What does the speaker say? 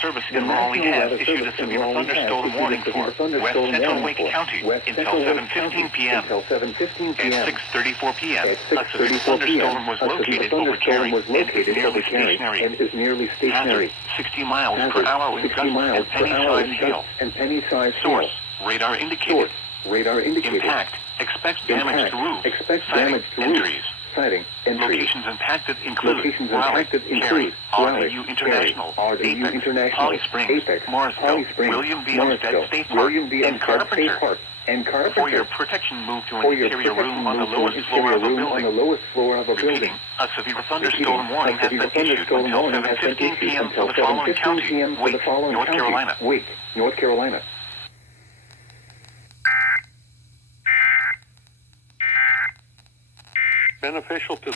Service in Raleigh has issued a severe thunderstorm warning for West Central Wake County until 7:15 p.m. At 6:34 p.m., a severe thunderstorm was located over Cary and is nearly stationary. Hazard, 60 miles per hour with gusts and penny-sized hail. Source, radar indicated. Impact, expect damage to roof. Sighting, entries. Locations impacted include Raleigh, Cary, RDU International, Apex, Holly Springs, Morrisville, William B. Olmsted State Park, and Carpenter. For your protection, move to an interior room on the lowest floor of a building. Repeating, a severe thunderstorm warning has been issued until 7:15 p.m. for the following county, Wake, North Carolina. Beneficial to